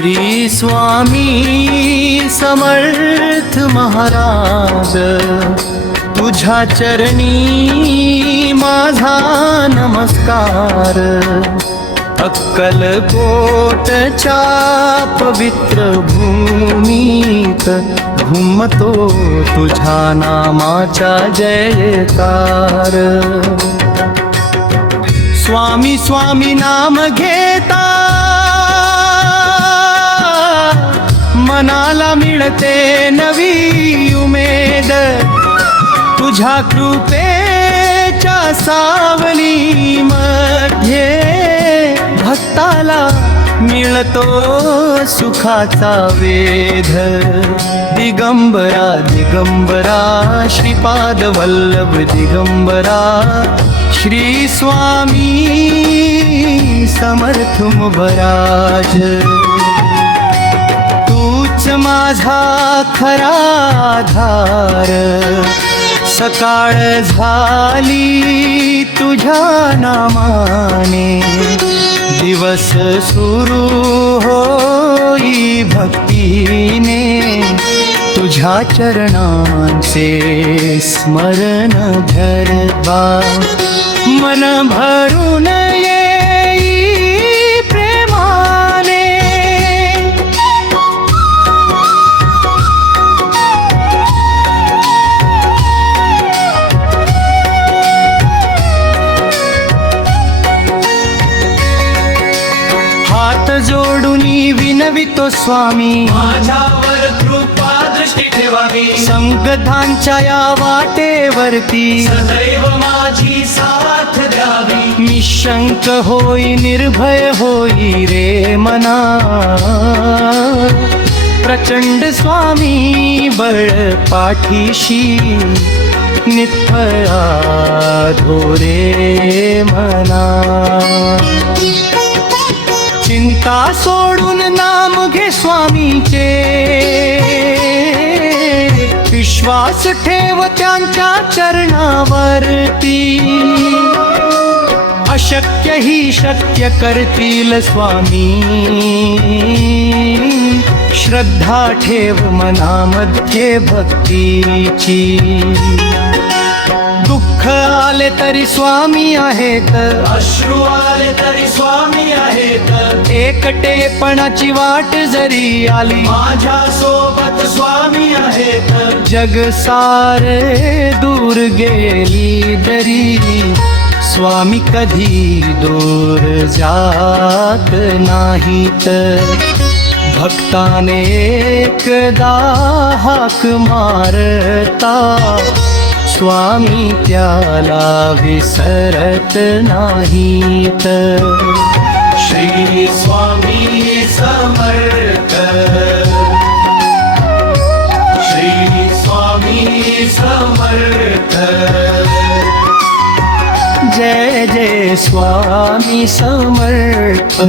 श्री स्वामी समर्थ महाराज, तुझ्या चरणी माझा नमस्कार। अक्कलकोटच्या पवित्र भूमीत घुमतो तुझ्या नामाचा जयकार। स्वामी स्वामी नाम घेता मनाला मिळते नवी उमेद। तुझ्या कृपेच्या सावली मध्ये भक्ताला मिळतो सुखाचा वेध। दिगंबरा दिगंबरा श्रीपाद वल्लभ दिगंबरा, श्री स्वामी समर्थ मुबराज। तूच माझा खरा आधार, सकाळ झाली तुझ्या नामाने। दिवस सुरू होई भक्तीने, तुझ्या चरणांचे स्मरण धरवा। मन भरून येई प्रेमाने, हात जोडून विनवितो स्वामी, माझ्यावर कृपा दृष्टी ठेवावी। संकटांच्या या वाटेवरती सदैव माझी साथ द्यावी। निशंक होई निर्भय होई रे मना। प्रचंड स्वामी बळ पाठीशी, नित्फळा धोरे मना। चिंता सोडून नाम घे स्वामीचे, विश्वास ठेव त्यांच्या चरणावरती। अशक्य ही शक्य करतील स्वामी, श्रद्धा ठेव मनामध्ये भक्तीची। दुःख आले तरी स्वामी आहेत, अश्रू आले तरी स्वामी आहेत। एकटेपणाची वाट जरी आली, माझ्या सोबत स्वामी आहेत। जग सारे दूर गेली जरी, स्वामी कधी दूर जात नाहीत। भक्ताने एकदा हाक मारता, स्वामी त्याला विसरत नाहीत। श्री स्वामी समर्थ, श्री स्वामी समर्थ। जय जय स्वामी समर्थ।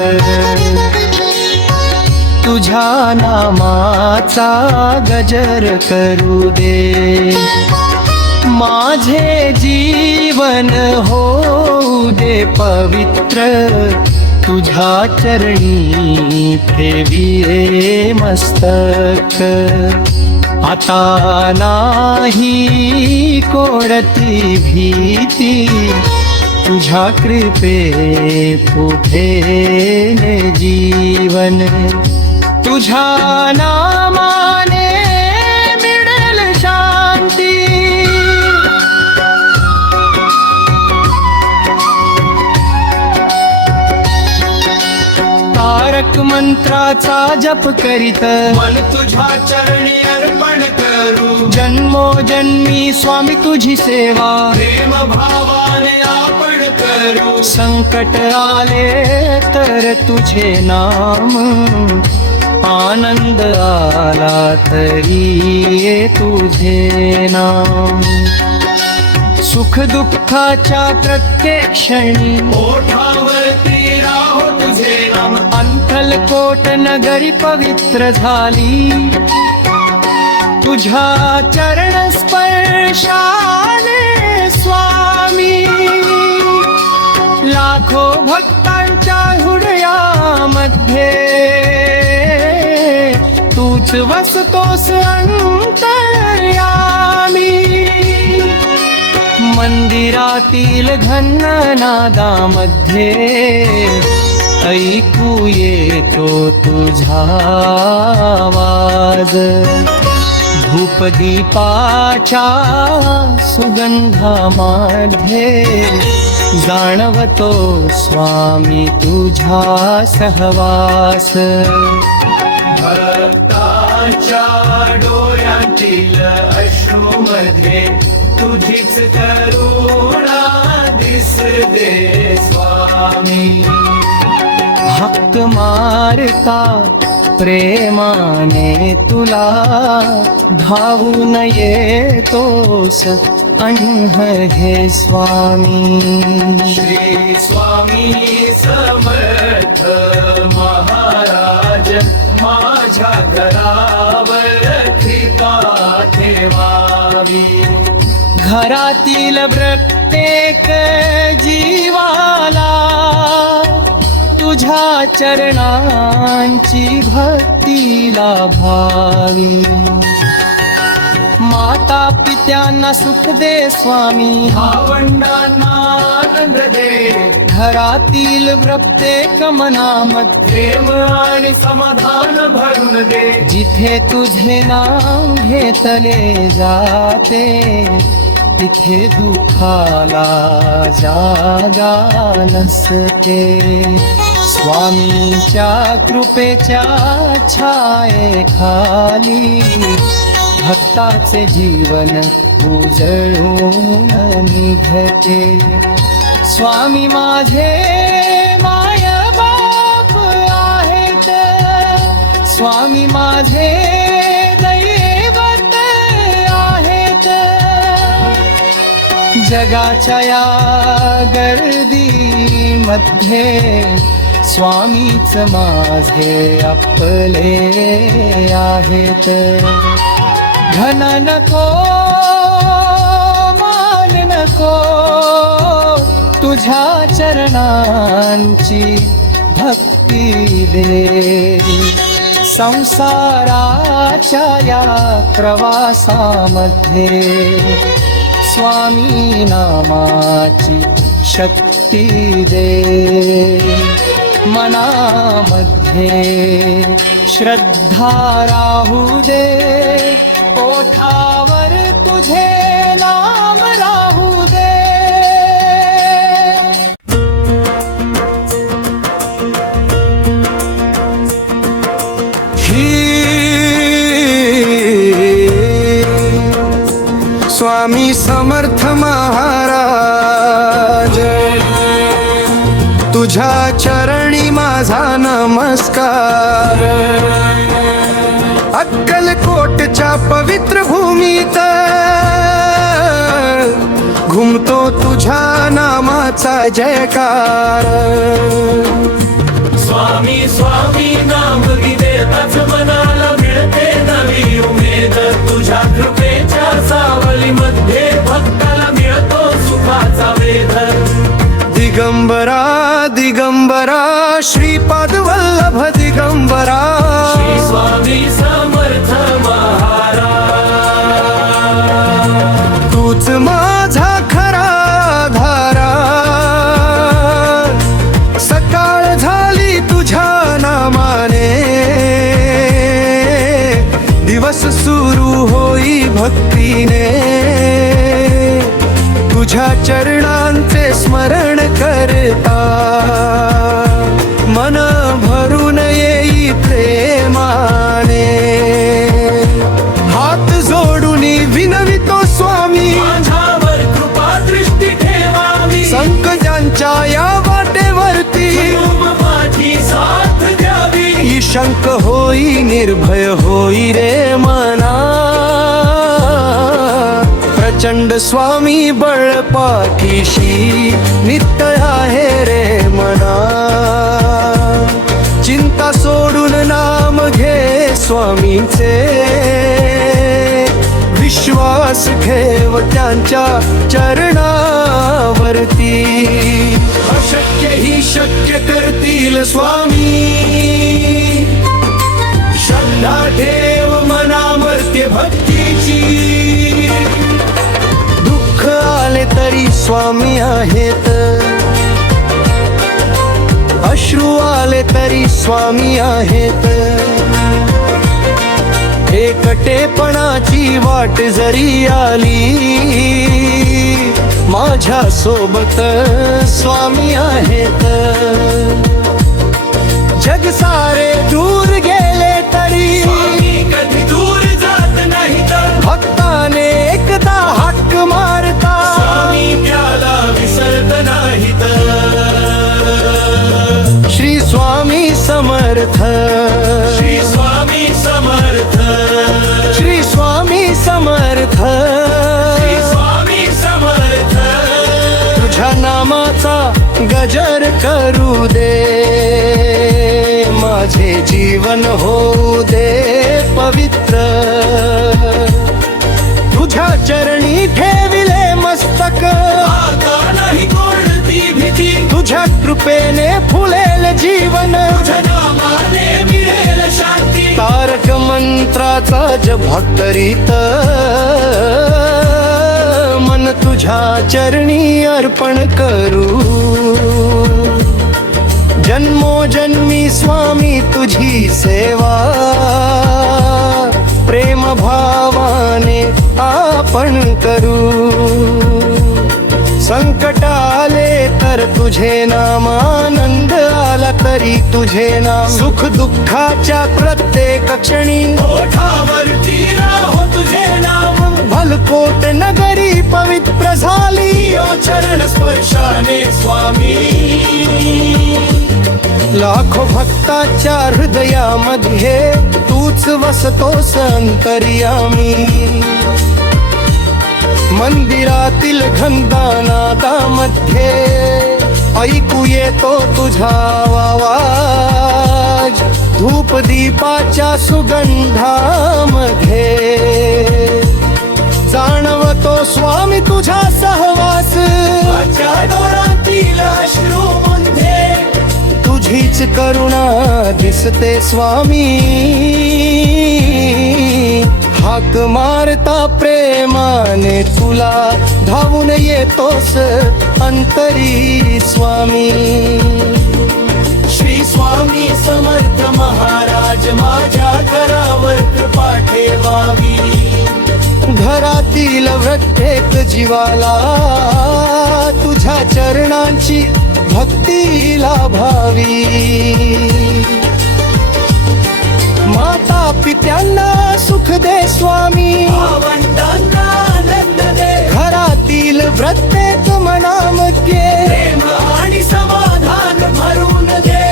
तुझ्या नामाचा गजर करू दे, माझे जीवन होऊ दे पवित्र। तुझ्या चरणी ठेवी मस्तक, आता नाही कोणती भीती। तुझ्या कृपे पुढे जीवन, तुझ्या नामाने मिळेल शांती। तारक मंत्राचा जप करीत, मन तुझ्या चरणी अर्पण करू। जन्मोजन्मी स्वामी तुझी सेवा, प्रेम भावाने आपण करू। संकट आले तर तुझे नाम, आनंद आला तरी ये तुझे नाम। सुख दुःखाच्या प्रत्येक क्षणी, ओठावरती राहो तुझे नाम। अंतलकोट नगरी पवित्र झाली, तुझ्या चरण स्पर्शाने स्वामी। लाखो भक्तांच्या हृदयामध्ये तूच वसतोस अंतर्यामी मंदिरातील घननादामध्ये ऐकू येतो तुझा आवाज धूपदीपाच्या सुगंधामध्ये जाणवतो स्वामी तुझा सहवास भक्ताच्या डोळ्यातील अश्रूमध्ये तुझीच करुणा दिसते स्वामी हक्क मारता प्रेमाने तुला धावून येतोस अण्ह हे स्वामी श्री स्वामी समर्थ महाराज माझ्या घरावर कृपा ठेवावी घरातील प्रत्येक जीवाला तुझ्या चरणांची भक्ती लाभावी माता पित्यांना सुख दे स्वामी भावंडांना आनंद दे घरातील प्रत्येक मनामध्ये प्रेम आणि समाधान भरून दे जिथे तुझे नाव घेतले जाते तिथे दुःखाला जागा नसते स्वामींच्या कृपेच्या छायेखाली भक्ताचे जीवन उजळून निघते स्वामी माझे माय बाप आहेत स्वामी माझे दैवत आहेत जगाच्या या गर्दीमध्ये स्वामीच माझे आपले आहेत घन नको मान नको तुझ्या चरणांची भक्ती दे संसाराच्या या प्रवासामध्ये स्वामी नामाची शक्ती दे मनामध्ये श्रद्धा राहू दे ओठावर तुझे नाम राहू दे स्वामी समर्थ महाराज तुझ्या चरणी माझा नमस्कार अक्कलकोटच्या पवित्र भूमीत घुमतो तुझ्या नामाचा जयकार स्वामी स्वामी नाम देताच मनाला मिळते नवी उमेद तुझ्या कृपेच्या सावलीमध्ये भक्ताला मिळतो सुखाचा वेध दिगंबरा दिगंबरा श्रीपाद वल्लभ दिगंबरा श्री स्वामी समर्थ महाराज तूच माझा खरा धारा सकाळ झाली तुझ्या नामाने दिवस सुरू होई भक्तीने तुझ्या चरणांचे स्मरण करता मन भरून येई प्रेमाने हात जोडून विनवितो स्वामी माझ्यावर कृपा दृष्टी ठेवावी संकटांच्या या वाटेवरती माझी साथ द्यावी शंक होई निर्भय होई रे मना प्रचंड स्वामी बळ पाठीशी नित्य आहे रे मना चिंता सोडून नाम घे स्वामींचे विश्वास ठेव त्यांच्या चरणावरती अशक्य ही शक्य करतील स्वामी श्रद्धा ठेव स्वामी आहेत. अश्रू आले तरी स्वामी आहेत. एकटेपणाची वाट जरी आली, माझ्या सोबत स्वामी आहेत. जग सारे दूर गेले तरी स्वामी कधी दूर जात नाहीत. भक्ताने एकदा हाक मारता स्वामी त्याला विसरत नाहीत. श्री स्वामी समर्थ, श्री स्वामी समर्थ, श्री स्वामी समर्थ. श्री स्वामी समर्थ. तुझ्या नामाचा गजर करू दे, माझे जीवन होऊ दे पवित्र. तुझ्या चरणी ठेविले मस्तक, आता नाही कोणती भीती. तुझ्या कृपेने फुलेल जीवन. तुझ्या नामाने मिळेल शांती. तारक मंत्राचा जप करीत मन तुझ्या चरणी अर्पण करू. जन्मोजन्मी स्वामी तुझी सेवा, प्रेम भावाने आपण करू. संकट आले तर तुझे नाम, आनंद आला तरी तुझे नाम. सुख दुःखाच्या प्रत्येक क्षणी ओठावरती राहो तुझे नाम. भलकोट नगरी पवित्र झाली, यो चरण स्पर्शाने स्वामी. लाखो भक्ताच्या हृदयामध्ये तूच वसतोस अंतर्यामी. मंदिरातील घंटानादामध्ये ऐकू येतो तुझा आवाज. धूप दीपाच्या सुगंधामध्ये जाणवतो स्वामी तुझा सहवास. माझ्या डोळ्यातील अश्रूमध्ये तुझीच करुणा दिसते स्वामी. हाक मारता प्रेमाने तुला धावून येतोस अंतरी स्वामी. श्री स्वामी समर्थ महाराज, माझ्या घरावर कृपा ठेवावी. घरातील प्रत्येक जीवाला तुझ्या चरणांची भक्ती लाभावी. माता पित्यांना सुख दे स्वामी, भावंडांना आनंद दे. घरातील प्रत्येक मनामध्ये प्रेम आणि समाधान भरून दे.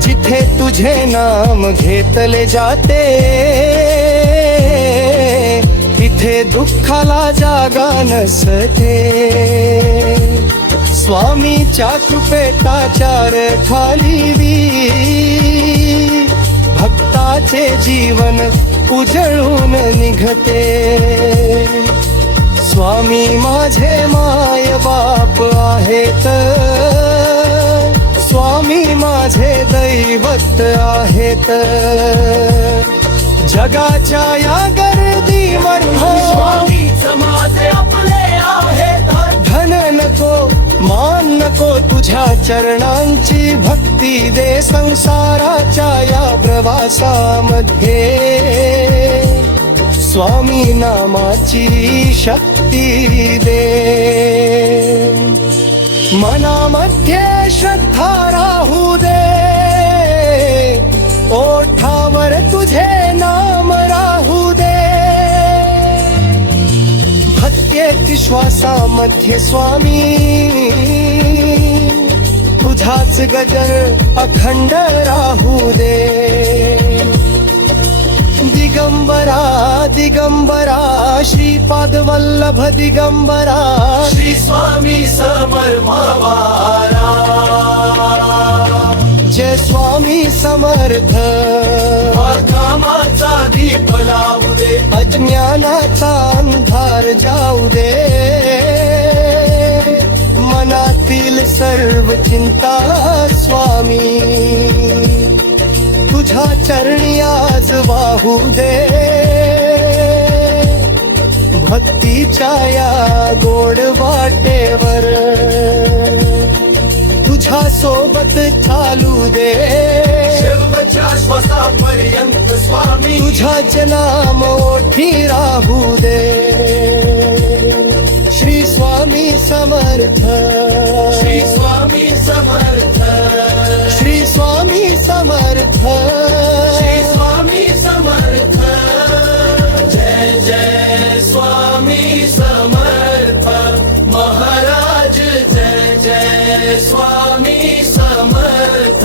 जिथे तुझे नाम घेतले जाते, तिथे दुःखाला जागा नसते. स्वामीच्या कृपेताचार खालीवी, भक्ताचे जीवन उजळून निघते. स्वामी माझे माय बाप आहेत, स्वामी माझे दैवत आहेत. जगाच्या या गर्दीमध्ये स्वामीच माझे आपले आहेत. धन नको मान नको, तुझ्या चरणांची भक्ती दे. संसाराच्या या प्रवासामध्ये स्वामी नामाची शक्ती दे. मनामध्ये श्रद्धा राहू दे, ओठावर तुझे नाम राहू दे. प्रत्येक श्वासामध्ये स्वामी तुझाच गजर अखंड राहू दे. दिगंबरा दिगंबरा श्रीपाद वल्लभ दिगंबरा. श्री स्वामी समर्मावारा. जय स्वामी समर्थ. कामाचा दीप लावू दे. अज्ञानाचा अंधार जाऊ दे. मनातील सर्व चिंता स्वामी तुझ्या चरणी आज वाहू दे. भक्तीच्या या गोड वाटेवर तुझ्या सोबत चालू दे शेवटच्या श्वासापर्यंत स्वामी तुझ्याचे नाम ओठी राहू दे श्री स्वामी समर्थ श्री स्वामी समर्थ श्री स्वामी समर्थ श्री स्वामी समर्थ जय जय स्वामी समर्थ महाराज जय जय स्वामी समर्थ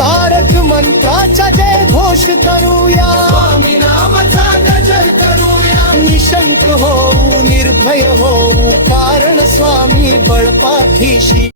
तारक मंत्राचा जय घोष करूया स्वामी नामाचा गजर करूया निशंक होऊ निर्भय होऊ कारण स्वामी बळपाठीशी